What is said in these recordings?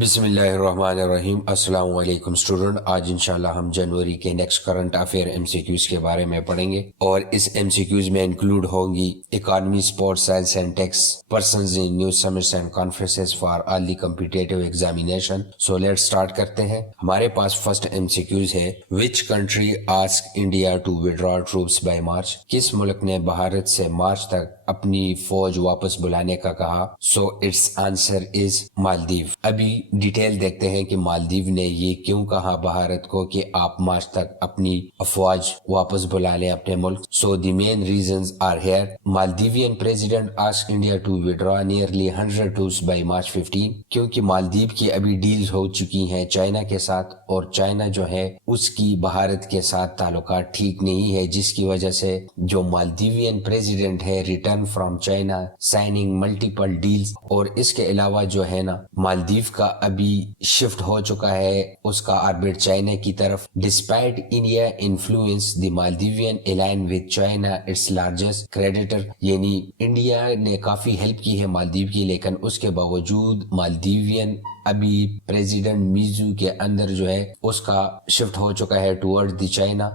बिस्मिल्लाहिर्रहमानिर्रहीम। अस्सलाम वालेकुम स्टूडेंट। आज इंशाल्लाह हम जनवरी के नेक्स्ट करंट अफेयर एमसीक्यूज के बारे में पढ़ेंगे और इस एमसीक्यूज में इंक्लूड होंगी economy, sports, science and tech, persons in news summits and conferences for all the competitive examination. So let's start करते हैं। हमारे पास फर्स्ट एमसीक्यूज है, which country ask India to withdraw troops by March? किस मुल्क ने भारत से मार्च तक अपनी फौज वापस बुलाने का कहा? सो इट्स आंसर इज मालदीव। अभी डिटेल देखते हैं कि मालदीव ने ये क्यों कहा भारत को कि आप मार्च तक अपनी फौज वापस बुला लें अपने मुल्क। So the main reasons are here. Maldivian president ask India to withdraw nearly 100 troops by March 15, क्योंकि मालदीव की अभी डील्स हो चुकी हैं चाइना के साथ और चाइना जो है उसकी भारत के साथ ताल्लुकात ठीक नहीं है, जिसकी वजह से जो मालदीवियन प्रेसिडेंट है return from China signing multiple deals. और इसके अलावा जो है ना, मालदीव का अभी शिफ्ट हो चुका है उसका ऑर्बिट चाइना की तरफ। Despite India influence the Maldivian align with China its largest creditor, यानी इंडिया ने काफी हेल्प की है मालदीव की, लेकिन उसके बावजूद मालदीवियन अभी प्रेसिडेंट मीजू के अंदर जो है उसका शिफ्ट हो चुका है टुवर्ड द चाइना,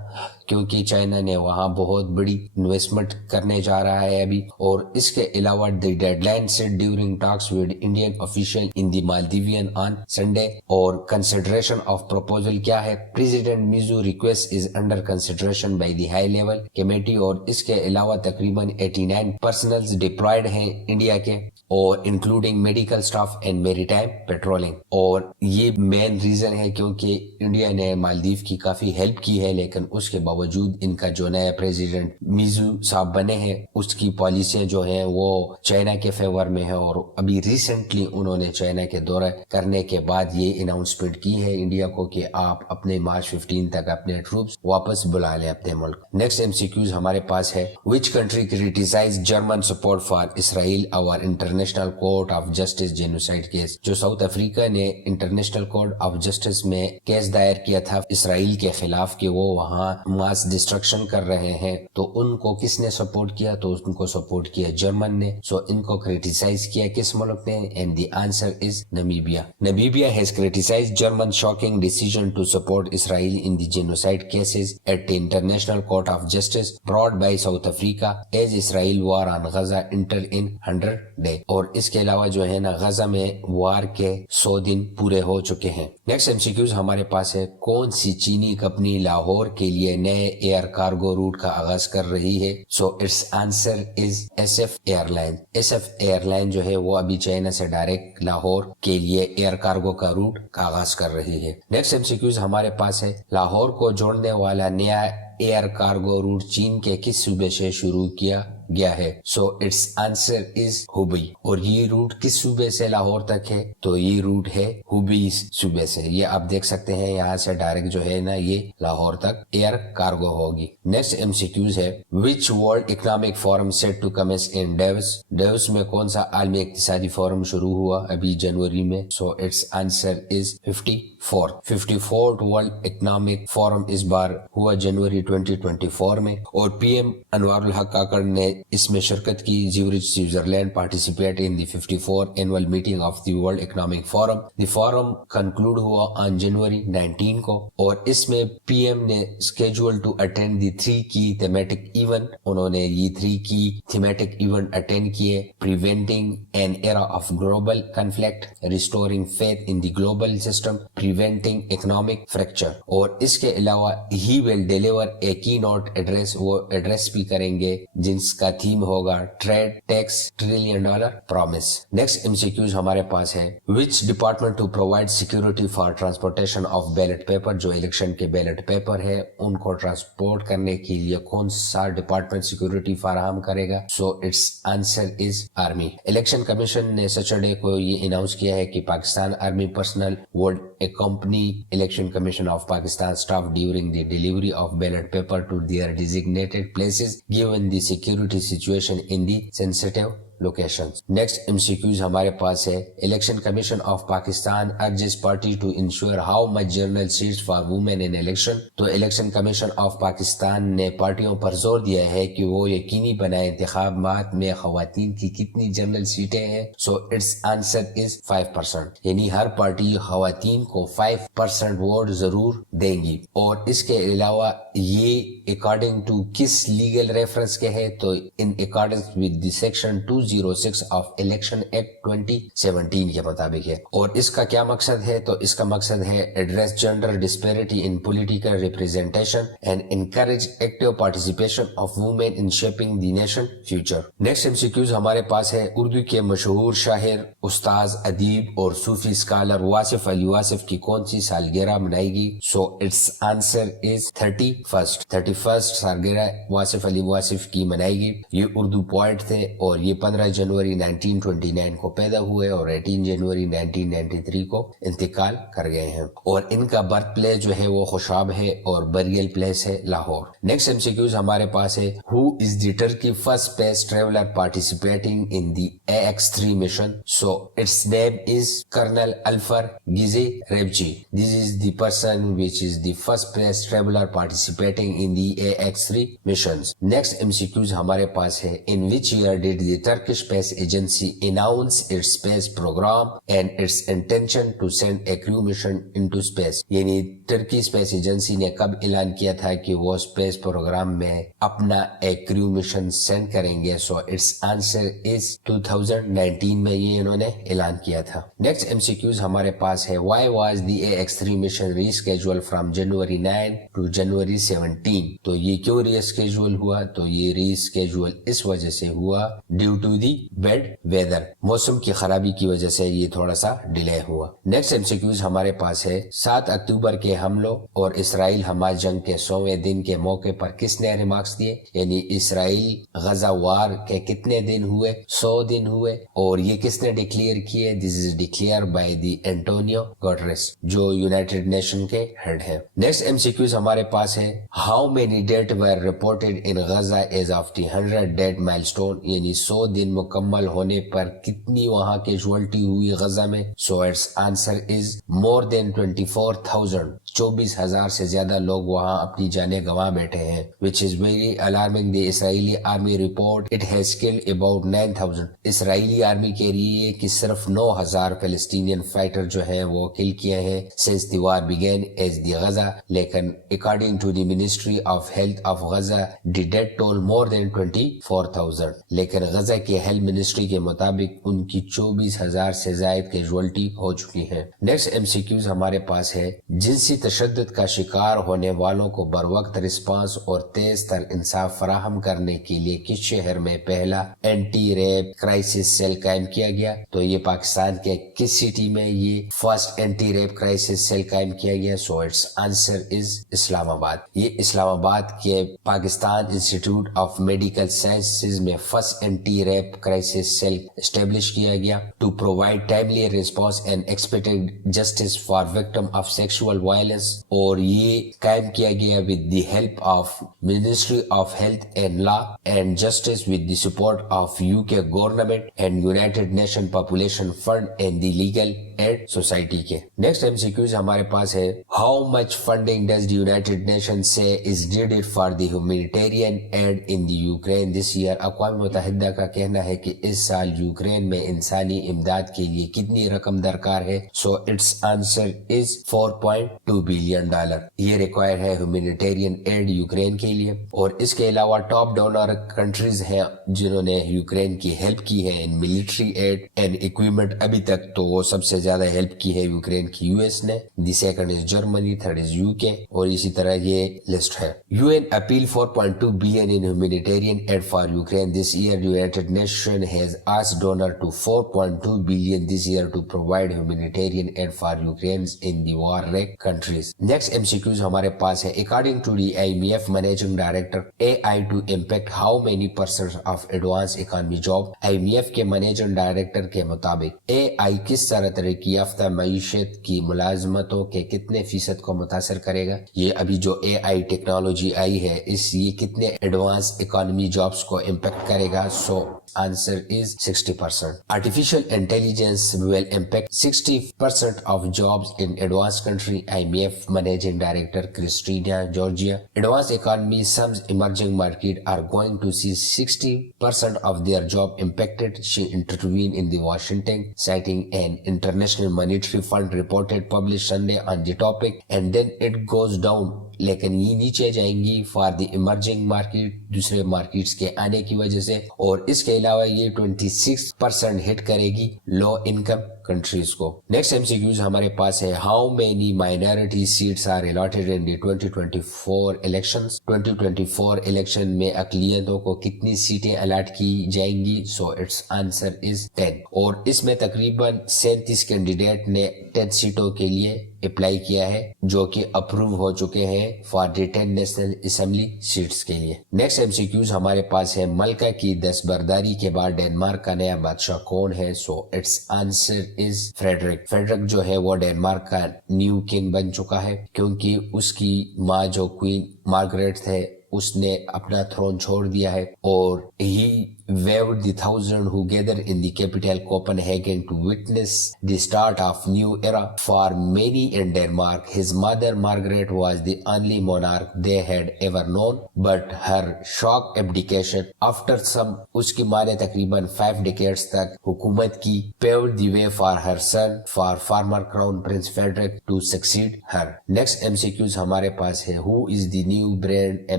क्योंकि चाइना ने वहां बहुत बड़ी इन्वेस्टमेंट करने जा रहा है अभी। और इसके अलावा the deadline set during talks with Indian official in the Maldivian on Sunday. और कंसिडरेशन ऑफ प्रपोजल क्या है? President Meizu request is under consideration by the high level committee. और इसके अलावा तकरीबन 89 पर्सनल्स डिप्लॉयड हैं इंडिया के, और including medical staff and maritime patrolling. और ये मेन रीजन है क्योंकि इंडिया ने मालदीव की काफी हेल्प की है, लेकिन उसके बावजूद इनका जो नया प्रेसिडेंट मीजू साहब बने हैं उसकी पॉलिसियां जो है वो चाइना के फेवर में है। और अभी रिसेंटली उन्होंने चाइना के दौरा करने के बाद ये अनाउंसमेंट की है इंडिया को कि आप अपने मार्च 15 तक अपने ट्रूप्स वापस बुला लें अपने मुल्क। नेक्स्ट एमसीक्यूज हमारे पास है, which country criticise German support for Israel over international court of justice genocide case? जो साउथ अफ्रीका ने इंटरनेशनल कोर्ट ऑफ जस्टिस में केस दायर किया था इसराइल के खिलाफ कि वो वहां मास डिस्ट्रक्शन कर रहे हैं, तो उनको किसने सपोर्ट किया? तो उनको सपोर्ट किया जर्मन ने। सो इनको क्रिटिसाइज किया किस मुल्क ने? And the answer is Namibia. Namibia has criticised German shocking decision to support Israel in the genocide cases at the international court of justice brought by South Africa as Israel war on Gaza enter in 100 day. और इसके अलावा जो है ना, गजा में वार के 100 दिन पूरे हो चुके हैं। नेक्स्ट एमसीक्यूज हमारे पास है, कौन सी चीनी कंपनी लाहौर के लिए नए एयर कार्गो रूट का आगाज कर रही है? So its answer is SF airline. SF airline जो है वो अभी चाइना से डायरेक्ट लाहौर के लिए एयर कार्गो का रूट का आगाज कर रही है। नेक्स्ट एमसीक्यूज हमारे पास है, लाहौर को जोड़ने वाला नया एयर कार्गो रूट चीन के किस सूबे से शुरू किया गया है? So its answer is Hubei. और ये रूट किस सूबे से लाहौर तक है? तो ये रूट है हुबई सूबे से। ये आप देख सकते हैं यहाँ से डायरेक्ट जो है ना ये लाहौर तक एयर कार्गो होगी। नेक्स्ट एमसीक्यूज है, which world economic forum set to commence in Davos? Davos में कौन सा आलमी इक्तिसादी फोरम शुरू हुआ अभी जनवरी में? सो its answer is 54th world economic forum इस बार हुआ जनवरी 2024 में। और पीएम अनवारुल हक काकड़ ने इसमें शिरकत की। Zurich Switzerland participate in the 54th annual meeting of the world economic forum. The forum conclude हुआ ऑन जनवरी 19 को, और इसमें पीएम ने स्केड्यूल टू अटेंड द 3 की थीमेटिक इवेंट। उन्होंने ये 3 की थीमेटिक इवेंट अटेंड किए। Preventing an era of global conflict, restoring faith in the global system, preventing economic fracture. और इसके अलावा ही विल डिलीवर ए की नोट एड्रेस। वो एड्रेस भी करेंगे जिसका थीम होगा trade tax $1 trillion promise. Next MCQs हमारे पास है, which department to provide security for transportation of ballot paper? जो इलेक्शन के बैलेट पेपर है उनको ट्रांसपोर्ट करने के लिए कौन सा डिपार्टमेंट सिक्योरिटी फराहम करेगा? सो its answer is army. Election commission ने सैटरडे को ये अनाउंस किया है कि Pakistan army personnel would accompany Election Commission of Pakistan staff during the delivery of ballot paper to their designated places given the security situation in the sensitive locations. Next MCQs हमारे पास है Election Commission of Pakistan urges party to ensure how much general seats for women in election. तो Election Commission of Pakistan ने पार्टियों पर जोर दिया है कि वो यकीनी बनाए इंतखाबात में खवातीन की कितनी जनरल सीटें हैं. So its answer is 5%. यानी हर पार्टी खवातीन को 5% वोट जरूर देंगी. और इसके अलावा ये अकॉर्डिंग टू किस लीगल रेफरेंस के है, तो in accordance with the section 206 of election act 2017 के मुताबिक है. और इसका क्या मकसद है, तो इसका मकसद है address gender disparity in political representation and encourage active participation of women in shaping the nation future. Next MCQs हमारे पास है उर्दू के मशहूर शायर, उस्ताद, अदीब और सूफी स्कॉलर वासिफ अली वासिफ की कौन सी सालगिरह मनाएगी. सो इट्स आंसर इज 31st सालगिरह वासिफ अली वासिफ की मनाएगी. ये उर्दू पोएट थे और ये 15 जनवरी 1929 को पैदा हुए और 18 जनवरी 1993 को इंतकाल कर गए हैं. और इनका बर्थ प्लेस जो है वो खुशाब है और बरियल प्लेस है लाहौर. नेक्स्ट एमसीक्यूज हमारे पास है who is the Turkey first space traveller participating in the AX3 mission. So its name is colonel Alper Gezeravci. This is the person which is the first space traveller participating in the AX3 missions. Next MCQs हमारे पास है in which year did the Turkish space agency announce its space programme and its intention to send a crew mission into space. यानी Turkey space agency ने कब ऐलान किया था कि वो स्पेस प्रोग्राम में अपना एक क्रू मिशन सेंड करेंगे. सो इट्स आंसर इज 2019 में ये इन्होंने ऐलान किया था. नेक्स्ट एमसीक्यूज हमारे पास है why was the AX3 mission rescheduled from January 9 to January 17. तो ये क्यों रीस्केड्यूल हुआ, तो ये रीस्केड्यूल इस वजह से हुआ due to the bad weather. मौसम की खराबी की वजह से ये थोड़ा सा डिले हुआ. नेक्स्ट एमसीक्यूज हमारे पास है 7 अक्टूबर के हमलों और इसराइल हमास जंग के 100वें दिन के मौके पर किसने रिमार्क्स दिए. यानी इसराइल गजा वार के कितने दिन हुए, 100 दिन हुए. और ये किसने डिक्लेयर किए, this is declare by the Antonio Guterres जो यूनाइटेड नेशन के हेड है. नेक्स्ट एमसीक्यूज हमारे पास है how many death were reported in Gaza as of the 100 death milestone. यानी 100 दिन मुकम्मल होने पर कितनी वहां कैजुअलिटी हुई गजा में. सो its answer is more than 24,000. 24,000 से ज्यादा लोग वहां अपनी जानें गंवा बैठे हैं, which is very alarming. The Israeli army report it has killed about 9,000. Israeli army कह रही है कि सिर्फ 9,000 फलस्तीनियन फाइटर जो हैं वो किल किए हैं since the war began as the Gaza. लेकिन according to the ministry of health of Gaza the death toll more than 24,000. लेकिन गजा के हेल्थ मिनिस्ट्री के मुताबिक उनकी 24,000 से ज्यादा कैजुअलिटी हो चुकी है. नेक्स्ट एमसीक्यूज हमारे पास है जिनसी तशद्दुद का शिकार होने वालों को बरवक्त रिस्पांस और तेज तर इंसाफ फराहम करने के लिए किस शहर में पहला एंटी रेप क्राइसिस सेल कायम किया गया. तो ये पाकिस्तान के किस सिटी में ये first anti rape crisis cell कायम किया गया. So its answer is Islamabad. ये इस्लामाबाद के Pakistan institute of medical sciences में first anti rape crisis cell establish किया गया to provide timely response and expected justice for victim of sexual violence. और ये कायम किया गया with the help of ministry of health and law and justice with the support of UK government and United nation population fund and the legal aid society के. Next MCQs हमारे पास है how much funding does the united nation say is needed for the humanitarian aid in the Ukraine this year. अक़वाम मुत्तहिदा का कहना है कि इस साल यूक्रेन में इंसानी इमदाद के लिए कितनी रकम दरकार है. So its answer is $4.2 billion. ये रिक्वायर है ह्यूमैनिटेरियन एड यूक्रेन के लिए. और इसके अलावा टॉप डोनर कंट्रीज हैं जिन्होंने यूक्रेन की हेल्प की है in military add and equipment. अभी तक तो वो सबसे ज्यादा हेल्प की है यूक्रेन की US ने. The second is Germany, third is UK और इसी तरह ये लिस्ट है. UN appeal 4.2 billion in humanitarian aid for Ukraine this year. United Nation has asked donor to 4.2 billion this year to provide humanitarian aid for Ukraine in the war wreck countries. Next MCQs हमारे पास है according to the IMF managing director AI to impact how many percent of advance economy job. IMF के managing director के मुताबिक AI किस तरह तरक्की याफ्ता मईशत की मुलाजमतों के कितने फीसद को मुतासर करेगा? ये अभी जो AI टेक्नोलॉजी आई है ये कितने एडवांस इकोनॉमी जॉब्स को इम्पैक्ट करेगा? सो answer is 60%. Artificial intelligence will impact 60% of jobs in advanced country. IMF Managing Director Christina Georgia. Advanced economy, some emerging market are going to see 60% of their job impacted. She intervened in the Washington, citing an International Monetary Fund reported published Sunday on the topic, and then it goes down. लेकिन ये नीचे जाएंगी for the emerging market, दूसरे markets के आने की वजह से, और इसके अलावा ये 26% हिट करेगी लो इनकम कंट्रीज को। नेक्स्ट एमसीक्यूज हमारे पास है, how many minority seats are allotted in the 2024 elections? 2024 election में अकलियतों को कितनी सीटें अलॉट की जाएंगी? सो इट्स आंसर इज 10, और इसमें तकरीबन 37 कैंडिडेट ने 10 सीटों के लिए अप्लाई किया है जो कि अप्रूव हो चुके हैं for the 10 national assembly seats के लिए। नेक्स्ट एमसीक्यूज हमारे पास है, मल्का की दस्तबरदारी के बाद डेनमार्क का नया बादशाह कौन है? So its answer is Frederik. Frederik जो है वो डेनमार्क का न्यू किंग बन चुका है, क्योंकि उसकी माँ जो क्वीन मार्गरेट थे उसने अपना थ्रोन छोड़ दिया है, और ही waved the thousand who gathered in the capital Copenhagen to witness the start of new era for many in Denmark. His mother Margaret was the only monarch they had ever known, but her shock abdication after some, उसकी माँ ने तकरीबन 5 decades तक हुकूमत की, paved the way for her son, for former crown prince Frederick to succeed her. Next MCQs हमारे पास है, who is the new brand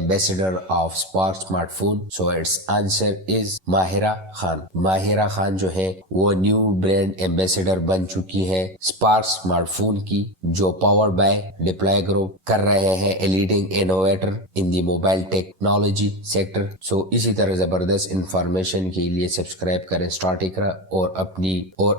ambassador of Spark smartphone? So its answer is Mahira Khan. Mahira Khan जो है वो न्यू ब्रांड एम्बेसडर बन चुकी है spark smartphone की, जो पावर बाय डिप्लॉय ग्रुप कर रहे हैं, a leading innovator in the mobile technology sector. So इसी तरह जबरदस्त इंफॉर्मेशन के लिए सब्सक्राइब करें स्टार टेकरा, और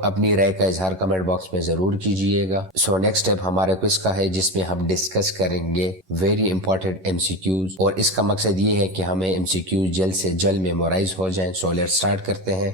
अपनी राय का इजहार कमेंट बॉक्स में जरूर कीजिएगा। सो नेक्स्ट स्टेप हमारे क्विज का है, जिसमें हम डिस्कस करेंगे वेरी इंपॉर्टेंट एमसीक्यूज, और इसका मकसद ये है कि हमें एमसीक्यूज जल्द से जल्द मेमोराइज हो जाए। सो लेट्स स्टार्ट करते हैं।